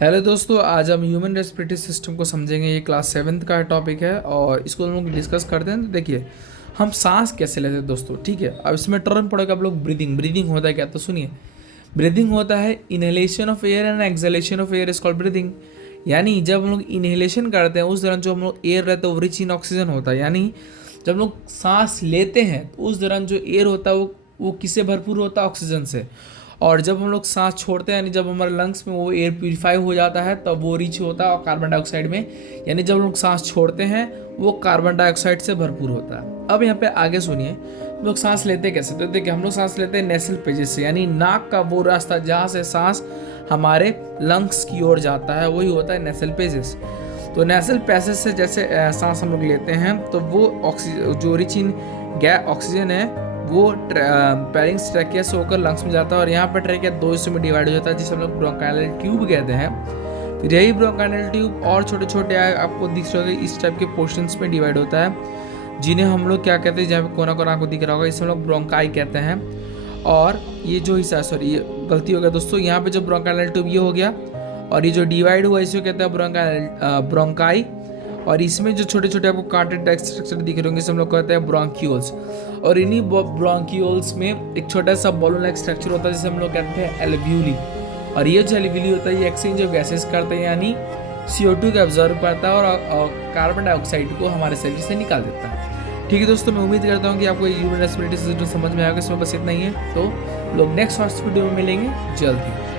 Hello दोस्तों, आज हम ह्यूमन रेस्पिरेटरी सिस्टम को समझेंगे। ये क्लास सेवन्थ का टॉपिक है और इसको हम लोग डिस्कस करते हैं। तो देखिए, हम सांस कैसे लेते हैं दोस्तों। ठीक है, अब इसमें टर्म पड़ेगा आप लोग ब्रीदिंग। ब्रीदिंग होता है क्या, तो सुनिए। ब्रीदिंग होता है inhalation of air and exhalation of air is called breathing. यानी जब हम लोग इनहेलेशन करते हैं उस दौरान जो हम लोग एयर रहता है वो रिच इन ऑक्सीजन होता है। यानी जब हम लोग सांस लेते हैं तो उस दौरान जो एयर होता है वो किससे भरपूर होता है, ऑक्सीजन से। और जब हम लोग सांस छोड़ते हैं यानी जब हमारे लंग्स में वो एयर प्यूरिफाई हो जाता है तब वो रिच होता है और कार्बन डाइऑक्साइड में। यानी जब हम लोग सांस छोड़ते हैं वो कार्बन डाइऑक्साइड से भरपूर होता है। अब यहाँ पे आगे सुनिए, हम लोग सांस लेते कैसे। तो देखिए, हम लोग सांस लेते हैं नेसल पेजेस से, यानी नाक का वो रास्ता जहाँ से सांस हमारे लंग्स की ओर जाता है वही होता है नेसल पेजेस। तो नेसल पैसेज से जैसे सांस हम लोग लेते हैं तो वो ऑक्सीजन जो रिच इन गैस ऑक्सीजन है वो पैरिंग्स ट्रैकिया से होकर लंग्स में जाता है। और यहाँ पर ट्रैकिया दो हिस्सों में डिवाइड हो जाता है जिसे हम लोग ब्रोंकाइनल ट्यूब कहते हैं। फिर यही ब्रोंकाइनल ट्यूब और छोटे छोटे आपको दिख रहे होगा इस टाइप के पोर्शंस में डिवाइड होता है, जिन्हें हम लोग क्या कहते हैं, जहाँ पे कोना कोना आपको दिख रहा होगा इसे हम लोग ब्रोंकाई कहते हैं। और ये जो हिस्सा, सॉरी ये गलती हो गया दोस्तों, यहाँ पे जो ब्रोंकाइनल ट्यूब ये हो गया और ये जो डिवाइड हुआ इसे कहते हैं ब्रोंकाई। और इसमें जो छोटे छोटे आपको कांटेड स्ट्रक्चर दिख रहे होंगे इसे हम लोग कहते हैं ब्रोंक्यूल्स। और इन्हीं ब्रोंक्यूल्स में एक छोटा सा बॉलन लाइक स्ट्रक्चर होता है जिसे हम लोग कहते हैं एल्वियोली। और ये जो एल्वियोली होता है ये एक्सचेंज ऑफ गैसेस करते हैं, यानी CO2 को एब्जॉर्ब करता है और कार्बन डाइऑक्साइड को हमारे शरीर से निकाल देता है। ठीक है दोस्तों, मैं उम्मीद करता हूँ कि आपको ह्यूमन रेस्पिरेटरी सिस्टम समझ में आएगा। इसमें बस इतना ही है, तो लोग नेक्स्ट वीडियो में मिलेंगे जल्द ही।